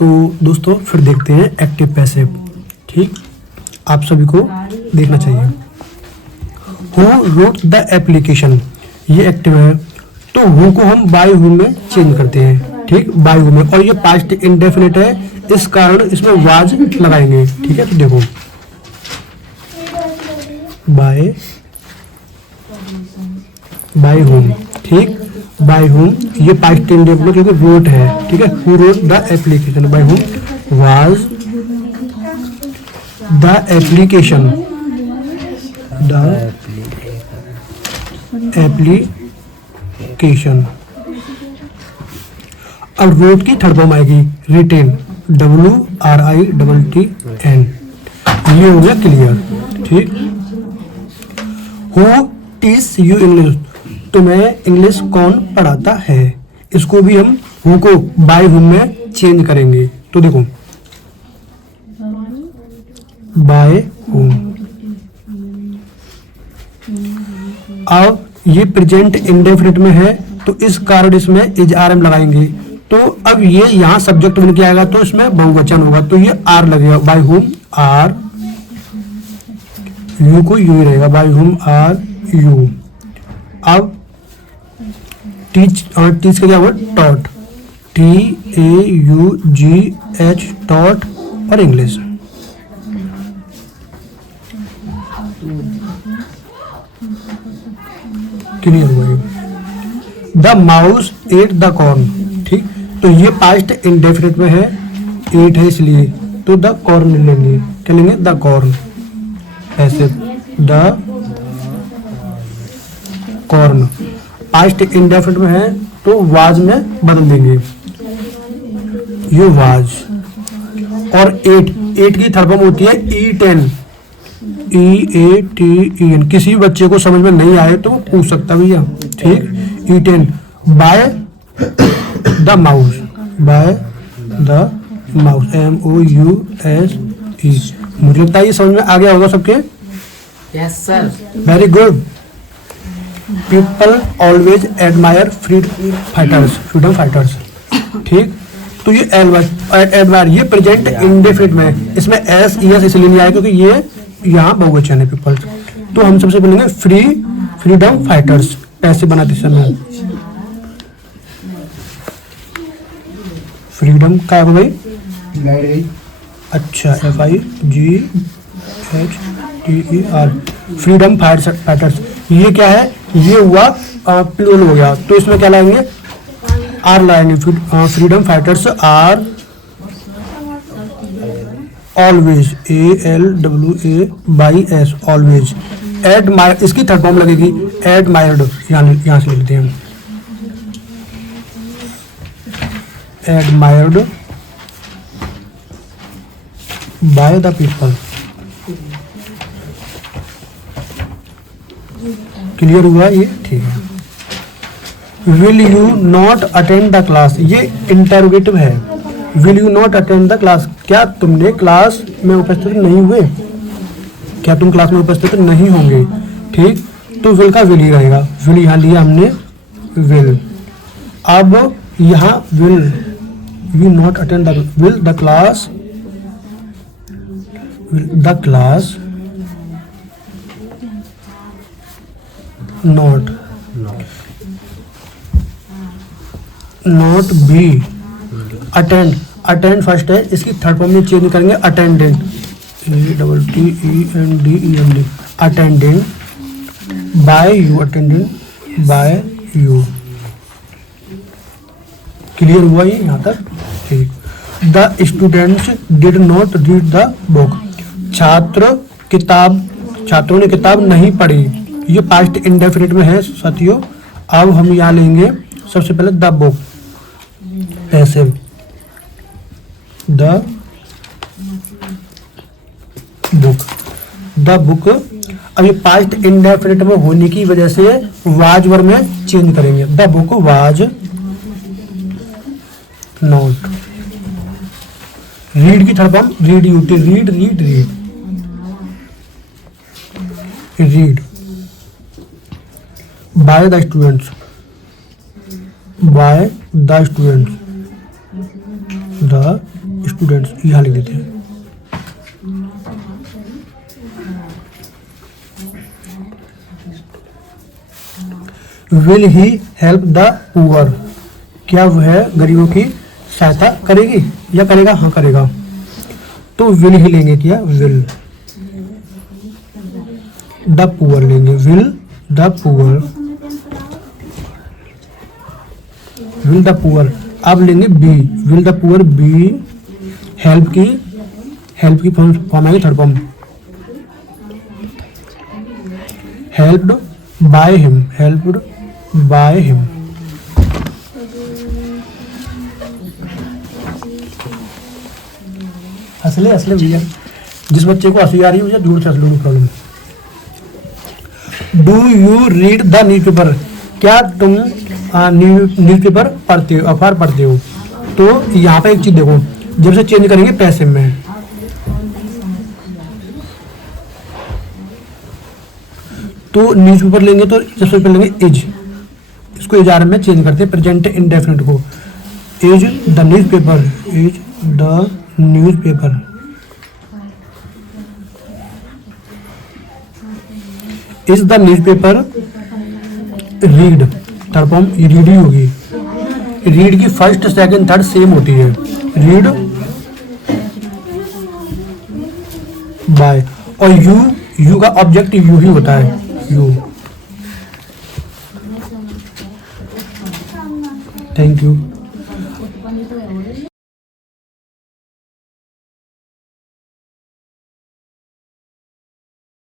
तो दोस्तों फिर देखते हैं एक्टिव पैसिव। ठीक, आप सभी को देखना चाहिए। हु रोट द एप्लीकेशन, ये एक्टिव है, तो हु को हम बाय हु में चेंज करते हैं। ठीक, बाय हु में, और ये पास्ट इंडेफिनिट है, इस कारण इसमें वाज लगाएंगे। ठीक है, तो देखो बाय हुम। ठीक, बाय हुम ये पास्ट इंडेफिनिट क्योंकि रोट है। ठीक है, who wrote the application, by whom was the application, अब रोट की थर्ड फॉर्म आएगी रिटेन, WRITTN, ये हो गया क्लियर। ठीक, हु टीच यू इंग्लिश, तुम्हें इंग्लिश कौन पढ़ाता है, इसको भी हम हु को बाय हुम में चेंज करेंगे। तो देखो बाय हुम, अब ये प्रेजेंट इंडेफिनिट में है तो इस कारण इसमें इज RM लगाएंगे। तो अब ये यहाँ सब्जेक्ट बन के आएगा तो इसमें बहुवचन होगा, तो ये R लगेगा, बाय हुम R, यू को यू ही रहेगा, बाय हुम R यू। अब टीच का क्या हुआ, टॉट, TAUGH, टॉट, और इंग्लिश। क्लियर हुआ। The mouse at the corn, ठीक, तो ये पास्ट इंडेफिनिट में है, एट है इसलिए, तो द कॉर्न लेंगे, क्या लेंगे, द कॉर्न, ऐसे द कॉर्न। पास्ट इंडेफिनिट में है तो वाज में बदल देंगे, ये वाज। और एट की थर्ड फॉर्म होती है ईटेन, EATEN। किसी भी बच्चे को समझ में नहीं आए तो वो पूछ सकता भैया। ठीक, eaten by the mouse, by the mouse, MOUSE। मुझे लगता है ये समझ में आ गया होगा सबके। Yes sir. Very good. People always admire freedom fighters. ठीक, तो ये एडमायर ये प्रेजेंट इंडेफिनिट में, इसमें एस ES इसलिए नहीं आया क्योंकि ये यहाँ बहुवचन है पीपल। तो हम सबसे बोलेंगे फ्रीडम फाइटर्स, पैसे बनाते समय। फ्रीडम का है भाई, अच्छा, FIGHTER, फ्रीडम फाइटर्स। ये क्या है, ये हुआ प्लूरल हो गया, तो इसमें क्या लाएंगे, आर लाएंगे। Freedom fighters are always, ALWAYS, always. Admire, इसकी थर्ड फॉर्म लगेगी एडमायर्ड, यहाँ से लेते हैं, admired by the people. Clear हुआ ये, ठीक है। Will you not attend the class, ये इंटरोगेटिव है। Will you not attend the class, क्या तुमने क्लास में उपस्थित नहीं हुए, क्या तुम क्लास में उपस्थित नहीं होंगे। ठीक, तो विल का विल ही रहेगा, विल यहाँ लिया हमने, विल। अब यहाँ will you not attend the, will the class not be attend first है, इसकी थर्ड फॉर्म में चेंज करेंगे attendant, ATTENDENT, attendant by you, attendant by you. Clear हुआ ये यहाँ तक, ठीक। The students did not read the book, छात्रों ने किताब नहीं पढ़ी, ये पास्ट इंडेफिनिट में है साथियों। अब हम यहाँ लेंगे सबसे पहले the book, passive, the book. अब ये पास्ट इंडेफिनिट में होने की वजह से वाज वर्ब में चेंज करेंगे, the book was not. Read की third form read, read by the students, the students, यहाँ लिख देते हैं। Will he help the poor, क्या वह गरीबों की सहायता करेगी या करेगा? हाँ करेगा। तो विल ही लेंगे, क्या विल द पुअर लेंगे, will the poor, will the poor. अब लेंगे be, will the poor be help की फॉर्म आएगी third form, helped by him, helped by him. हंसले भैया, जिस बच्चे को हंसी आ रही है मुझे दूर से हंस लो, no problem. Do you read the newspaper, क्या तुम न्यूज़पेपर पढ़ते हो, अखबार पढ़ते हो? तो यहाँ पे एक चीज देखो, जब से चेंज करेंगे पैसे में, तो न्यूज़पेपर लेंगे तो सबसे पहले लेंगे इज, इसको इज आर में चेंज करते हैं प्रेजेंट इंडेफिनिट को, is the newspaper, is the newspaper. Is the newspaper read, third form read ही होगी। रीड की फर्स्ट सेकंड थर्ड सेम होती है, रीड बाय, और यू का ऑब्जेक्ट यू ही होता है, यू। Thank you.